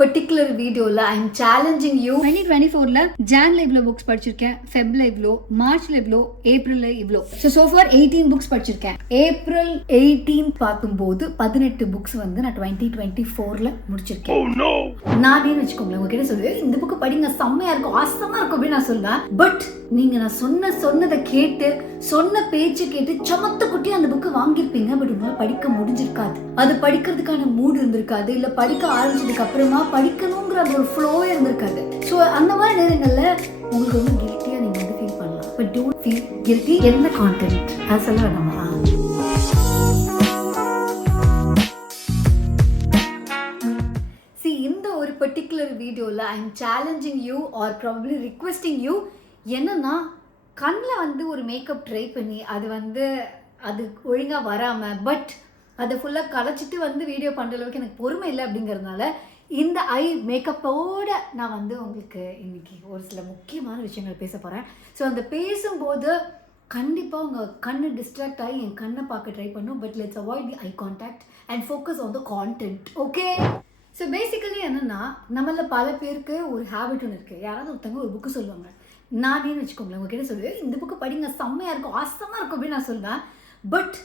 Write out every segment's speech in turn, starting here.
Particular வீடியோவில் I am challenging you. 2024ல ஜான்ல இவ்வளோ books படிச்சிருக்கேன், ஃபெப்ல இவ்வளோ, மார்ச்ல இவ்வளோ, ஏப்ரல்ல இவ்வளோ. ஸோ ஃபார் 18 புக்ஸ் படிச்சிருக்கேன். ஏப்ரல் 18 பார்க்கும்போது 18 புக்ஸ் வந்து நான் 2024ல முடிச்சிருக்கேன். நானே வச்சுக்கோங்களேன், உங்ககிட்ட சொல்லுவேன் இந்த புக்கு படிங்க செம்மையா இருக்கும், ஆசமா இருக்கும் அப்படின்னு நான் சொல்லுவேன். பட் நீங்க நான் சொன்னதை கேட்டு சொன்ன பேச்சு கேட்டு சமத்த குட்டி அந்த புக்கு வாங்கியிருப்பீங்க. பட் உங்களால் படிக்க முடிஞ்சிருக்காது, அது படிக்கிறதுக்கான மூடு இருந்திருக்காது, இல்ல படிக்க ஆரம்பிச்சதுக்கு அப்புறமா படிக்கணுங்கிற அந்த ஒரு ஃப்ளோவே இருந்திருக்காது. ஸோ அந்த மாதிரி நேரங்கள்ல உங்களுக்கு வந்து கில்ட்டியா நீங்க வந்து ஃபீல் பண்ணலாம். But don't feel guilty. என்ன கான்டென்ட் அது சொல்ல வேண்டாமா? இந்த ஒரு பர்டிகுலர் வீடியோவில் I am challenging you are probably requesting you. என்னன்னா, கண்ணில் வந்து ஒரு மேக்கப் ட்ரை பண்ணி அது ஒழுங்காக வராமல் பட் அதை ஃபுல்லாக கலைச்சிட்டு வந்து வீடியோ பண்ணுற அளவுக்கு எனக்கு பொறுமை இல்லை. அப்படிங்கிறதுனால இந்த ஐ மேக்கப்போடு நான் வந்து உங்களுக்கு இன்றைக்கி ஒரு சில முக்கியமான விஷயங்கள் பேச போகிறேன். ஸோ அந்த பேசும்போது கண்டிப்பாக உங்கள் கண்ணு டிஸ்ட்ராக்ட் ஆகி என் கண்ணை பார்க்க ட்ரை பண்ணும். But let's avoid the eye contact and focus on the content. Okay, so basically என்னென்னா, நம்மள பல பேருக்கு ஒரு ஹேபிட் ஒன்று இருக்குது. யாராவது ஒருத்தவங்க ஒரு புக்கு சொல்லுவாங்க, நானே வச்சுக்கோங்களேன் உங்ககிட்ட சொல்லுவேன் இந்த புக்கு படிங்க செம்மையாக இருக்கும், ஆசமாக இருக்கும் அப்படின்னு நான் சொல்லுவேன். பட்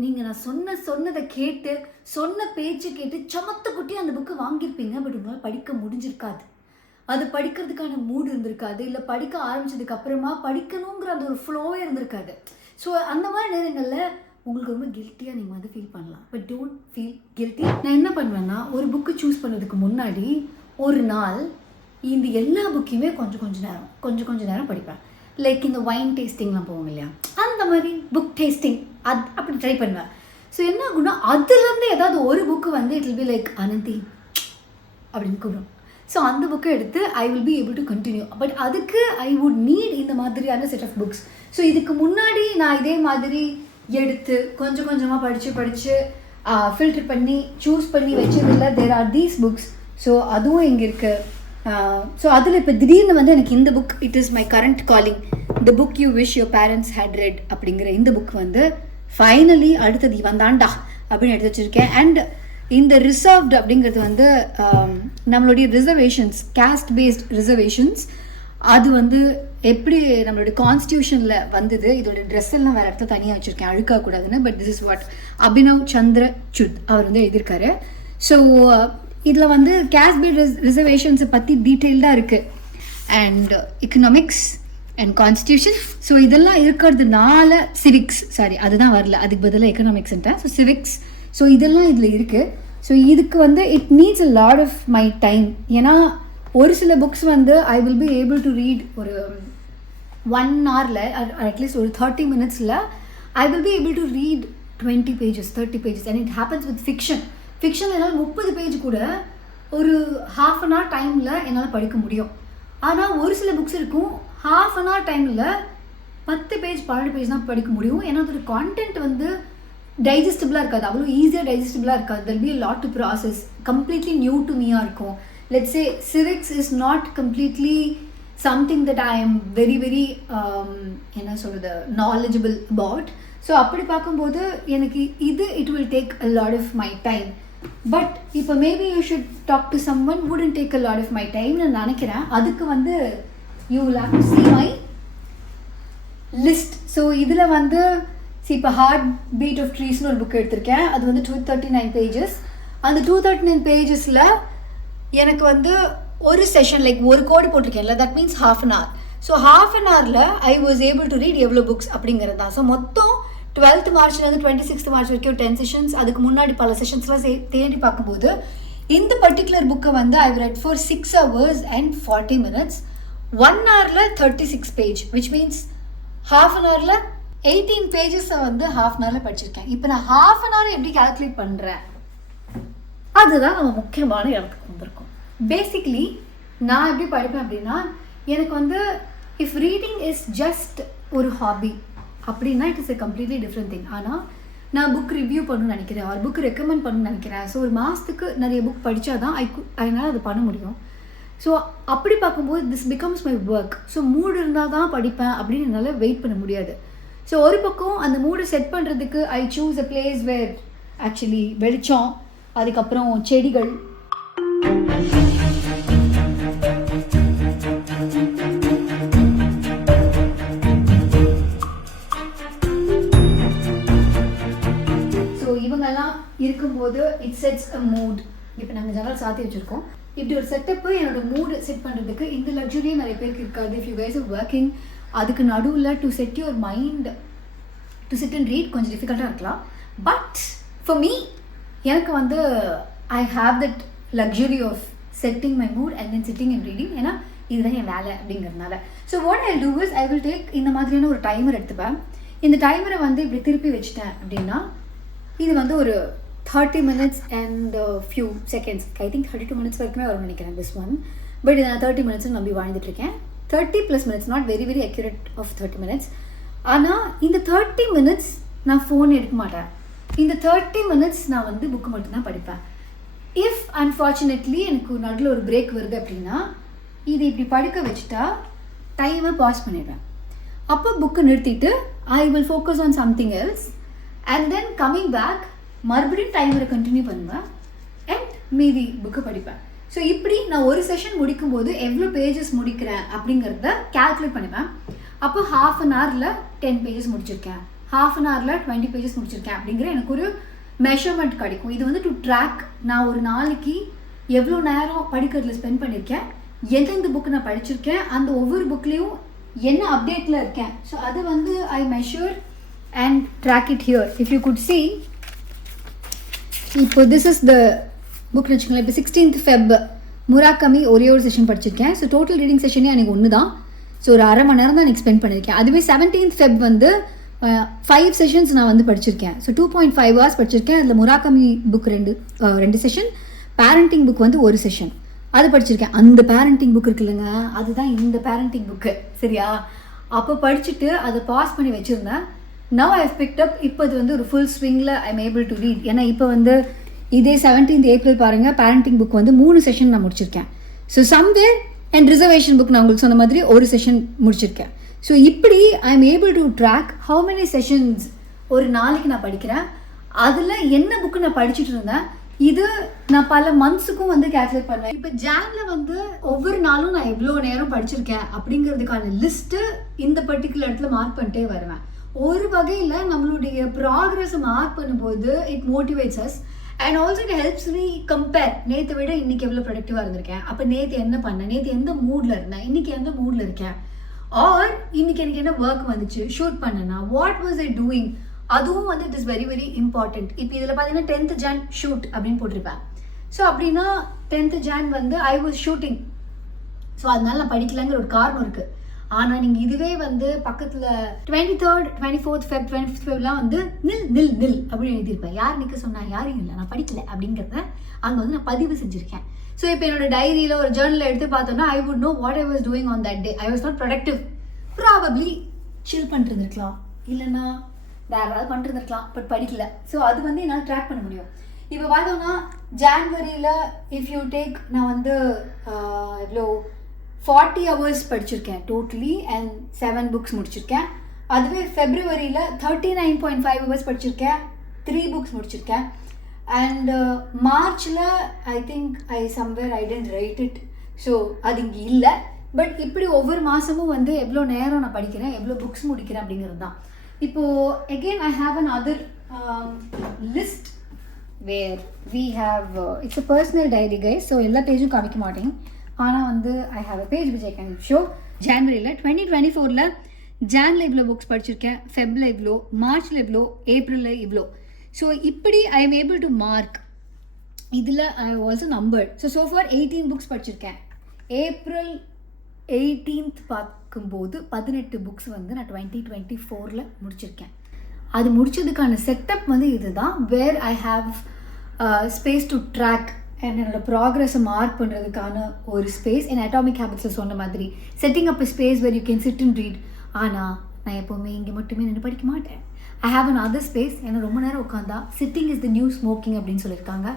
நீங்கள் நான் சொன்னதை கேட்டு சொன்ன பேச்சு கேட்டு சமத்த குட்டி அந்த புக்கு வாங்கியிருப்பீங்க. பட் உங்களால் படிக்க முடிஞ்சிருக்காது, அது படிக்கிறதுக்கான மூடு இருந்திருக்காது, இல்லை படிக்க ஆரம்பிச்சதுக்கு அப்புறமா படிக்கணுங்கிற அந்த ஒரு ஃப்ளோவே இருந்திருக்காது. ஸோ அந்த மாதிரி நேரங்களில் உங்களுக்கு ரொம்ப கில்ட்டியாக நீங்கள் வந்து ஃபீல் பண்ணலாம். But don't feel guilty. நான் என்ன பண்ணுவேன்னா, ஒரு புக்கு சூஸ் பண்ணுறதுக்கு முன்னாடி ஒரு நாள் இந்த எல்லா புக்கையுமே கொஞ்சம் நேரம் படிப்பேன். லைக் இந்த வைன் டேஸ்டிங்லாம் போவாங்க இல்லையா, அந்த மாதிரி புக் டேஸ்டிங் அப்படி ட்ரை பண்ணுவேன். ஸோ என்ன ஆகுன்னா, அதுலேருந்து ஏதாவது ஒரு புக்கு வந்து it will be like Ananthi அப்படின்னு கூப்பிடும். ஸோ அந்த புக்கை எடுத்து ஐ will be able to continue. But அதுக்கு ஐ வுட் நீட் இந்த மாதிரியான செட் ஆஃப் புக்ஸ். ஸோ இதுக்கு முன்னாடி நான் இதே மாதிரி எடுத்து கொஞ்சமாக படித்து ஃபில்டர் பண்ணி சூஸ் பண்ணி வச்சதில்லை. There are these books. So அதுவும் இங்கே இருக்குது. ஸோ அதில் இப்போ திடீர்னு வந்து எனக்கு இந்த book, it is my current calling, the book you wish your parents had read அப்படிங்கிற இந்த புக் வந்து ஃபைனலி அடுத்தது வந்தாண்டா அப்படின்னு எடுத்து வச்சுருக்கேன். அண்ட் இந்த ரிசர்வ்டு அப்படிங்கிறது வந்து நம்மளுடைய ரிசர்வேஷன்ஸ், கேஸ்ட் பேஸ்ட் ரிசர்வேஷன்ஸ், அது வந்து எப்படி நம்மளுடைய கான்ஸ்டியூஷனில் வந்தது. இதோட ட்ரெஸ் எல்லாம் வேறு இடத்துல தனியாக வச்சுருக்கேன், அழுக்கக்கூடாதுன்னு. But this is what Abhinav Chandrachud அவர் வந்து எழுதியிருக்காரு. ஸோ இதில் வந்து கேஸ்ட் பேஸ்ட் ரிசர்வேஷன்ஸை பற்றி டீட்டெயில்டாக இருக்குது. And economics and constitution. So இதெல்லாம் இருக்கிறதுனால சிவிக்ஸ், அதுதான் வரல, அதுக்கு பதிலாக எக்கனாமிக்ஸ்ன்ட்டேன். ஸோ சிவிக்ஸ், ஸோ இதெல்லாம் இதில் இருக்குது. ஸோ இதுக்கு வந்து it needs a lot of my time. ஏன்னா ஒரு சில புக்ஸ் வந்து I will be able to read ஒரு 1 hourல, அட்லீஸ்ட் ஒரு 30 minutesல I will be able to read 20 pages 30 pages. And it happens with fiction. Fiction என்னால் 30 பேஜ் கூட ஒரு ½ an hour டைமில் என்னால் படிக்க முடியும். ஆனால் ஒரு சில புக்ஸ் இருக்கும் ½ an hour டைமில் 10 பேஜ் 12 பேஜ் தான் படிக்க முடியும். ஏன்னா அதோட கான்டென்ட் வந்து டைஜஸ்டபிளாக இருக்காது, அவ்வளோ ஈஸியாக டைஜஸ்டபிளாக இருக்காது. There be lot to process, completely new to மீயாக இருக்கும். Let's say civics is not completely something that I am very என்ன சொல்கிறது நாலேஜபிள் அபவுட். ஸோ அப்படி பார்க்கும்போது எனக்கு it will take a lot of my time. But இப்போ maybe you should talk to someone wouldn't take a lot of my டைம்னு நினைக்கிறேன். அதுக்கு வந்து you will have to see my list. So இதில் வந்து இப்போ ஹார்ட் பீட் ஆஃப் ட்ரீஸ்னு ஒரு book எடுத்திருக்கேன். அது வந்து 239 pages. அந்த 239 pagesல எனக்கு வந்து ஒரு செஷன் லைக் ஒரு கோடு போட்டிருக்கேன்ல, that means ½ an hour. So ½ an hourல I was able to read எவ்வளோ புக்ஸ் அப்படிங்கிறது தான். ஸோ மொத்தம் 12th மார்ச்லேருந்து 26th மார்ச் வரைக்கும் 10 செஷன்ஸ். அதுக்கு முன்னாடி பல செஷன்ஸ்லாம் தேடி பார்க்கும்போது இந்த பர்டிகுலர் புக்கை வந்து I read for 6 hours and 40 minutes. 1 hourல 36 page, which means ½ an hourல 18 pages வந்து ½ an hourல படிச்சிருக்கேன். இப்போ நான் ½ an hour எப்படி கால்குலேட் பண்ணுறேன், அதுதான் நம்ம முக்கியமான இடத்துக்கு வந்திருக்கோம். பேசிக்லி நான் எப்படி படிப்பேன் அப்படின்னா, எனக்கு வந்து இஃப் ரீடிங் இஸ் ஜஸ்ட் ஒரு ஹாபி அப்படின்னா it is a completely different thing. ஆனால் நான் புக் ரிவ்யூ பண்ணணும்னு நினைக்கிறேன், ஒரு புக் ரெக்கமெண்ட் பண்ணணும்னு நினைக்கிறேன். ஸோ ஒரு மாதத்துக்கு நிறைய புக் படித்தா தான் அதனால் அது பண்ண முடியும். ஸோ அப்படி பார்க்கும்போது this becomes my work. So mood இருந்தால் தான் படிப்பேன் அப்படின்னு என்னால் வெயிட் பண்ண முடியாது. ஸோ ஒரு பக்கம் அந்த மூடை செட் பண்ணுறதுக்கு I choose a place where actually வெளிச்சம், அதுக்கப்புறம் செடிகள், இவங்கெல்லாம் இருக்கும்போது இட் செட்ஸ் அ மூட். இப்போ நாங்கள் ஜன்னல் சாத்தி வச்சுருக்கோம். இப்படி ஒரு செட்டப்பு என்னோட மூடு செட் பண்ணுறதுக்கு இந்த லக்ஸுரியே நிறைய பேருக்கு இருக்காது. If you guys are working, அதுக்கு நடுவில் to set your mind to sit and read கொஞ்சம் டிஃபிகல்ட்டாக இருக்கலாம். பட் ஃபார் மீ, எனக்கு வந்து I have that luxury of setting my mood and then sitting and reading. ஏன்னா இதுதான் என் வேலை அப்படிங்கிறதுனால. So what I do is I will take இந்த மாதிரியான ஒரு டைமர் எடுத்துப்பேன். இந்த டைமரை வந்து இப்படி திருப்பி வச்சுட்டேன் அப்படின்னா இது வந்து ஒரு 30 minutes and few seconds. I think 32 minutes வரைக்குமே வரும்னு நினைக்கிறேன் this one. பட் இதை நான் 30 minutes நம்பி வாழ்ந்துட்டுருக்கேன். 30+ minutes, not very very accurate of 30 minutes. ஆனால் இந்த 30 minutes நான் ஃபோன் எடுக்க மாட்டேன். இந்த 30 minutes நான் வந்து புக்கு மட்டும்தான் படிப்பேன். இஃப் அன்ஃபார்ச்சுனேட்லி எனக்கு நடுவில் ஒரு பிரேக் வருது அப்படின்னா இது இப்படி படுக்க வச்சுட்டா டைமை பாஸ் பண்ணிடுவேன். அப்போ புக்கு நிறுத்திட்டு I will focus on something else and then coming back மறுபடியும் டைமரை கண்டினியூ பண்ணுவேன் அண்ட் மீதி புக்கு படிப்பேன். ஸோ இப்படி நான் ஒரு செஷன் முடிக்கும்போது எவ்வளோ பேஜஸ் முடிக்கிறேன் அப்படிங்கிறத கேல்குலேட் பண்ணுவேன். அப்போ ½ an hourல 10 pages முடிச்சிருக்கேன், ½ an hourல 20 pages முடிச்சிருக்கேன் அப்படிங்கிற எனக்கு ஒரு மெஷர்மெண்ட் கிடைக்கும். இது வந்து டு ட்ராக் நான் ஒரு நாளைக்கு எவ்வளோ நேரம் படிக்கிறதுல ஸ்பெண்ட் பண்ணியிருக்கேன், எந்தெந்த புக்கு நான் படிச்சிருக்கேன், அந்த ஒவ்வொரு புக்லேயும் என்ன அப்டேட்டில் இருக்கேன். ஸோ அது வந்து I measure and track it here. If you could see, இப்போ திஸ் இஸ் த புக் வச்சுக்கோங்களேன். இப்போ 16th Feb முராகமி ஒரே ஒரு செஷன் படிச்சிருக்கேன். ஸோ டோட்டல் ரீடிங் செஷனே எனக்கு ஒன்று தான். ஸோ ஒரு அரை மணி நேரம் தான் எனக்கு ஸ்பெண்ட் பண்ணியிருக்கேன். அதுவே 17th Feb வந்து 5 செஷன்ஸ் நான் வந்து படிச்சிருக்கேன். ஸோ 2.5 hours படிச்சிருக்கேன். அதில் முராகமி புக் ரெண்டு செஷன், பேரண்டிங் புக் வந்து ஒரு செஷன் அது படிச்சிருக்கேன். அந்த பேரண்டிங் புக் இருக்குல்லங்க, அதுதான் இந்த பேரண்டிங் புக்கு. சரியா? அப்போ படிச்சுட்டு அதை பாஸ் பண்ணி வச்சுருந்தேன். Now I have picked up. இப்போ இது வந்து ஒரு ஃபுல் ஸ்விங்கில் I am able to read. ஏன்னா இப்போ வந்து இதே 17th April பாருங்கள், பேரண்டிங் புக் வந்து 3 செஷன் நான் முடிச்சிருக்கேன். So somewhere and reservation book நான் உங்களுக்கு சொன்ன மாதிரி ஒரு செஷன் முடிச்சிருக்கேன். ஸோ இப்படி I am able to track how many sessions ஒரு நாளைக்கு நான் படிக்கிறேன், அதில் என்ன புக்கு நான் படிச்சுட்டு இருந்தேன். இது நான் பல மந்த்ஸுக்கும் வந்து கேல்குலேட் பண்ணுவேன். இப்போ ஜானில் வந்து ஒவ்வொரு நாளும் நான் எவ்வளோ நேரம் படிச்சிருக்கேன் அப்படிங்கிறதுக்கான லிஸ்ட்டு இந்த பர்டிகுலர் இடத்துல மார்க் பண்ணிட்டே வருவேன். ஒரு வகையில் நம்மளுடைய ப்ராக்ரஸை மார்க் பண்ணும்போது it motivates us and also it helps me compare. நேற்றை விட இன்றைக்கி எவ்வளோ ப்ரொடக்டிவாக இருந்திருக்கேன், அப்போ நேற்று என்ன பண்ணேன், நேற்று எந்த மூடில் இருந்தேன், இன்றைக்கி எந்த மூடில் இருக்கேன், ஆர் இன்றைக்கி எனக்கு என்ன ஒர்க் வந்துச்சு, ஷூட் பண்ணேன்னா வாட் வாஸ் ஐ டூயிங், அதுவும் வந்து it is very very important. இப்போ இதில் பார்த்தீங்கன்னா 10th Jan ஷூட் அப்படின்னு போட்டிருப்பேன். ஸோ அப்படின்னா 10th Jan வந்து ஐ வாஸ் ஷூட்டிங். ஸோ அதனால நான் படிக்கலைங்கிற ஒரு காரணம் இருக்குது. ஆனால் நீங்கள் இதுவே வந்து பக்கத்தில் 23rd 24th Feb 25th Febலாம் வந்து நில் அப்படின்னு எழுதியிருப்பேன். யார் நிற்க சொன்னால் யாரும் இல்லை, நான் படிக்கலை அப்படிங்கிறத அங்கே வந்து நான் பதிவு செஞ்சுருக்கேன். ஸோ இப்போ என்னோட டைரியில் ஒரு ஜேர்னலில் எடுத்து பார்த்தோன்னா I would know what I was doing on that day. I was not productive. Probably chill பண்ணிருந்துருக்கலாம், இல்லைன்னா வேறு ஏதாவது பண்ணிருந்துருக்கலாம், பட் படிக்கல. ஸோ அது வந்து என்னால் ட்ராக் பண்ண முடியும். இப்போ பார்த்தோன்னா ஜான்வரியில் இஃப் யூ டேக் நான் வந்து எவ்வளோ 40 hours படிச்சிருக்கேன் டோட்டலி அண்ட் 7 books முடிச்சிருக்கேன். அதுவே ஃபெப்ரவரியில் 39.5 hours படிச்சிருக்கேன், 3 books முடிச்சிருக்கேன். அண்ட் மார்ச்சில் I think I somewhere I didn't write it. So அது இங்கே இல்லை. பட் இப்படி ஒவ்வொரு மாதமும் வந்து எவ்வளோ நேரம் நான் படிக்கிறேன், எவ்வளோ புக்ஸ் முடிக்கிறேன் அப்படிங்கிறது தான். இப்போது again I have another list where we have it's a personal diary guys. So எல்லா பேஜும் காமிக்க மாட்டேன், ஆனால் வந்து I have a page which I can show. ஜான்வரியில் 2024 ஜானில் இவ்வளோ புக்ஸ் படிச்சிருக்கேன், ஃபெப்ரில் இவ்வளோ, மார்ச்சில் இவ்வளோ, ஏப்ரலில் இவ்வளோ. ஸோ இப்படி I am able to mark. இதில் I also numbered. So for 18 books படிச்சிருக்கேன். April 18th பார்க்கும்போது 18 books வந்து நான் 2024 முடிச்சிருக்கேன். அது முடிச்சதுக்கான செட்டப் வந்து இதுதான், where I have space to track and என்னோடய ப்ராக்ரஸை மார்க் பண்ணுறதுக்கான ஒரு ஸ்பேஸ். என் அட்டாமிக் ஹேபிட்ஸில் சொன்ன மாதிரி setting up space where you can sit and read. ஆனால் நான் எப்போவுமே இங்கே மட்டுமே நின்று படிக்க மாட்டேன். I have another space. ஏன்னா ரொம்ப நேரம் உட்காந்தா sitting is the new smoking அப்படின்னு சொல்லியிருக்காங்க.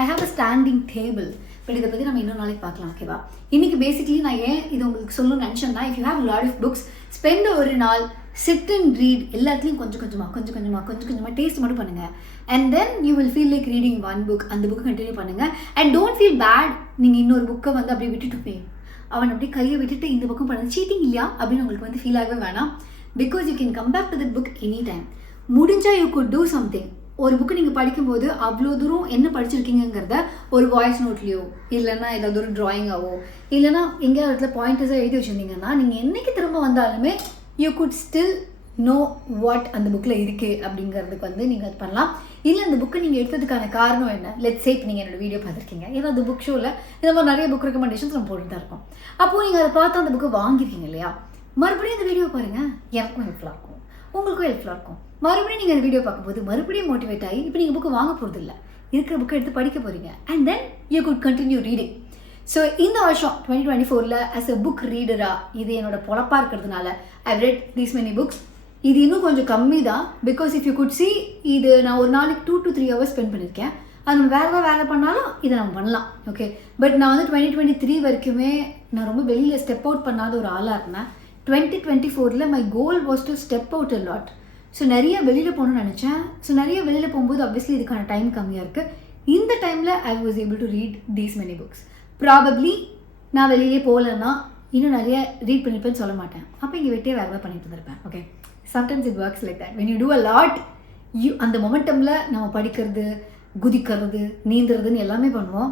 I have a standing table. But இதை பற்றி நம்ம இன்னொரு நாளைக்கு பார்க்கலாம், ஓகேவா? இன்றைக்கி பேசிக்கலி நான் ஏன் இது உங்களுக்கு சொல்லணும்னு நினச்சேன்னா, if you have lot of books, spend ஒரு நாள் சிட் அண்ட் ரீட். எல்லாத்துலேயும் கொஞ்சம் கொஞ்சமாக டேஸ்ட் மட்டும் பண்ணுங்கள். And then you will feel like reading one book. அந்த புக்கை கண்டினியூ பண்ணுங்கள். And don't feel bad. நீங்கள் இன்னொரு புக்கை வந்து அப்படியே விட்டுட்டு அவன் அப்படியே கையை விட்டுட்டு இந்த பக்கம் பண்ணது சீட்டிங் இல்லையா அப்படின்னு உங்களுக்கு வந்து ஃபீல் ஆகவே வேணாம். Because you can come back to that book any time. முடிஞ்சால் யூ குட் டூ சம்திங். ஒரு புக்கு நீங்கள் படிக்கும்போது அவ்வளோ தூரம் என்ன படிச்சிருக்கீங்கிறத ஒரு வாய்ஸ் நோட்லேயோ இல்லைன்னா ஏதாவது ஒரு ட்ராயிங்காவோ இல்லைன்னா எங்கேயாவது இடத்துல பாயிண்டர்ஸாக எழுதி வச்சுருந்தீங்கன்னா நீங்கள் என்றைக்கு திரும்ப வந்தாலுமே you could still know what அந்த புக்கில் இருக்குது அப்படிங்கிறதுக்கு வந்து நீங்கள் அது பண்ணலாம். இல்லை அந்த புக்கை நீங்கள் எடுத்ததுக்கான காரணம் என்ன? லெட்ஸ் சே இப்போ நீங்கள் என்னோடய வீடியோ பார்த்துருக்கீங்க, ஏன்னா அந்த புக் ஷோவில் இந்த மாதிரி நிறைய புக் ரெக்கமெண்டேஷன்ஸ் நம்ம போட்டு தான் இருக்கோம். அப்போது நீங்கள் அதை பார்த்து அந்த புக்கை வாங்கிருக்கீங்க இல்லையா, மறுபடியும் அந்த வீடியோ பாருங்கள், எனக்கும் ஹெல்ப்ஃபுல்லாக இருக்கும், உங்களுக்கும் ஹெல்ப்ஃபுல்லாக இருக்கும். மறுபடியும் நீங்கள் அந்த வீடியோ பார்க்கும்போது மறுபடியும் மோட்டிவேட் ஆகி இப்போ நீங்கள் புக்கு வாங்க போகிறது இல்லை, இருக்கிற புக்கை எடுத்து படிக்க போகிறீங்க. And then you good continue reading. So இந்த வருஷம் 2024 ஆஸ் அ புக் ரீடராக இது என்னோட பொழப்பாக இருக்கிறதுனால I've red these many books. இது இன்னும் கொஞ்சம் கம்மி தான், because if you could C இது நான் ஒரு நாளைக்கு 2 to 3 hours ஸ்பெண்ட் பண்ணியிருக்கேன். அது நம்ம வேறு வேலை பண்ணாலும் இதை நம்ம பண்ணலாம். ஓகே, பட் நான் வந்து 2023 வரைக்குமே நான் ரொம்ப வெளியில் ஸ்டெப் அவுட் பண்ணாத ஒரு ஆளாக இருந்தேன். 2024 my goal was to step out a lot. So நிறைய வெளியில் போகணும்னு நினச்சேன். ஸோ நிறைய வெளியில் போகும்போது ஆப்வியஸ்லி இதுக்கான டைம் கம்மியாக இருக்குது. இந்த டைமில் ஐ was able to read these many books. Probably நான் வெளியிலே போகலன்னா இன்னும் நிறைய ரீட் பண்ணியிருப்பேன்னு சொல்ல மாட்டேன். அப்போ இங்கே வெட்டியே வேறு ஏதாவது பண்ணிட்டு இருந்திருப்பேன். Okay, sometimes it works like that. When you do a lot, அந்த மொமெண்டமில் நம்ம படிக்கிறது, குதிக்கிறது, நீந்துறதுன்னு எல்லாமே பண்ணுவோம்.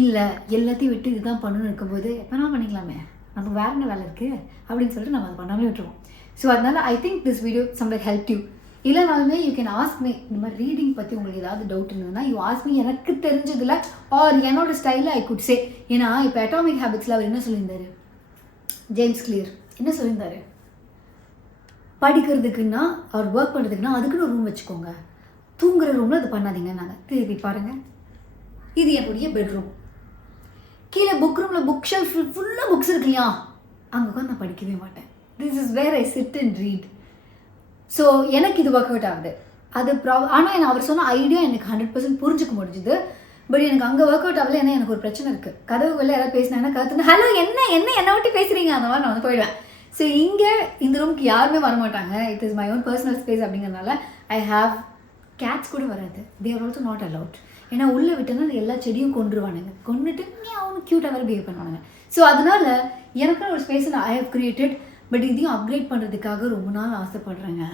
இல்லை எல்லாத்தையும் விட்டு இதுதான் பண்ணணும்னு இருக்கும்போது எப்போனா பண்ணிக்கலாமே, நமக்கு வேறு என்ன வேலை இருக்குது அப்படின்னு சொல்லிட்டு நம்ம அதை பண்ணாமே விட்டுருவோம். ஸோ அதனால் I think this video somewhere help you. இல்லைனாலுமே யூ கேன் ஆஸ்க் மீ, இந்த மாதிரி ரீடிங் பற்றி உங்களுக்கு ஏதாவது டவுட் இருந்ததுன்னா யூ ஆஸ்க் மீ. எனக்கு தெரிஞ்சதில் ஆர் என்னோட ஸ்டைலில் ஐ குட் சே. ஏன்னா இப்போ அட்டாமிக் ஹேபிட்ஸில் அவர் என்ன சொல்லியிருந்தாரு, ஜேம்ஸ் கிளியர் என்ன சொல்லியிருந்தாரு, படிக்கிறதுக்குன்னா அவர் ஒர்க் பண்ணுறதுக்குன்னா அதுக்குன்னு ஒரு ரூம் வச்சுக்கோங்க, தூங்குற ரூமில் அது பண்ணாதீங்க. நாங்கள் திருப்பி பாருங்கள், இது என்னுடைய பெட்ரூம், கீழே புக் ரூமில் புக் ஷெல்ஃப் ஃபுல்லாக புக்ஸ் இருக்கு இல்லையா, அங்கே உட்காந்து நான் படிக்கவே மாட்டேன். This is where I sit and read. So எனக்கு இது ஒர்க் அவுட் ஆகுது. அது ஆனால் அவர் சொன்ன ஐடியா எனக்கு 100% புரிஞ்சுக்க முடிஞ்சுது. பட் எனக்கு அங்கே ஒர்க் அவுட் ஆகல. ஏன்னா எனக்கு ஒரு பிரச்சனை இருக்குது, கதவு வெளில யாராவது பேசினாங்கன்னா கற்றுன்னு ஹலோ என்னை விட்டு பேசுகிறீங்க, அந்த மாதிரி நான் வந்து போயிடுவேன். ஸோ இங்கே இந்த ரூமுக்கு யாருமே வரமாட்டாங்க. It is my own personal space. அப்படிங்கிறதுனால ஐ ஹாவ் கேட்ஸ் கூட வராது. They are also not allowed. ஏன்னா உள்ளே விட்டோன்னா எல்லா செடியும் கொண்டுருவானுங்க, கொண்டுட்டு அவங்க க்யூட்டாக வேறு பிஹேவ் பண்ணுவானுங்க. ஸோ அதனால் எனக்குன்னு ஒரு ஸ்பேஸை நான் ஐ ஹவ் கிரியேட்டட். பட் இதையும் அப்கிரேட் பண்ணுறதுக்காக ரொம்ப நாள் ஆசைப்படுறேங்க.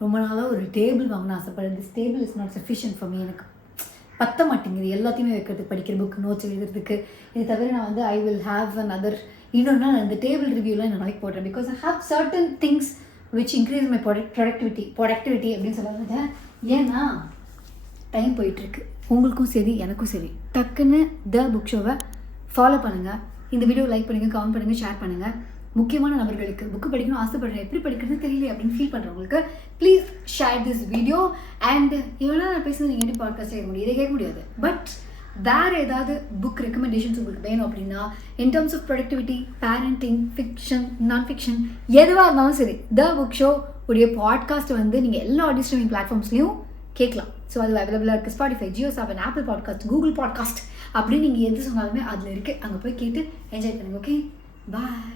ரொம்ப நாளாக ஒரு டேபிள் வாங்கணும்னு ஆசைப்படுறேன். This table is not sufficient for me. எனக்கு பத்த மாட்டேங்குது எல்லாத்தையுமே வைக்கிறதுக்கு, படிக்கிற புக் நோட்ஸ் எழுதுறதுக்கு. இது தவிர நான் வந்து ஐ வில் ஹாவ் another இன்னொரு நாள் இந்த டேபிள் ரிவ்யூலாம் நான் நாளைக்கு போடுறேன். Because I have certain things which increase my productivity அப்படின்னு சொல்லுவாங்க. ஏன்னா டைம் போயிட்டுருக்கு, உங்களுக்கும் சரி எனக்கும் சரி. டக்குன்னு த புக் ஷோவை ஃபாலோ பண்ணுங்கள். இந்த வீடியோ லைக் பண்ணுங்கள், கமெண்ட் பண்ணுங்கள், ஷேர் பண்ணுங்கள். முக்கியமான நபர்களுக்கு புக்கு படிக்கணும் ஆசைப்படுறேன், எப்படி படிக்கிறது தெரியல அப்படின்னு ஃபீல் பண்ணுறவங்களுக்கு please share this video. And இவ்வளோ நான் பேசுறது நீங்கள் எப்படி பாட்காஸ்ட் கேட்க முடியும், இதை கேட்க முடியாது. பட் வேறு ஏதாவது புக் ரெக்கமெண்டேஷன்ஸ் உங்களுக்கு வேணும் அப்படின்னா, in terms of productivity, parenting, fiction, non fiction, எதுவாக இருந்தாலும் சரி, த புக் ஷோ உடைய பாட்காஸ்ட் வந்து நீங்கள் எல்லா ஆடியோ ஸ்ட்ரீமிங் பிளாட்ஃபார்ம்ஸ்லையும் கேட்கலாம். ஸோ அது அவைலபிளாக இருக்குது. Spotify, Jio Saavn, apple podcast, Google podcast அப்படின்னு நீங்கள் எது சொன்னாலுமே அதில் இருக்குது. அங்கே போய் கேட்டு என்ஜாய் பண்ணுங்கள். ஓகே, பாய்.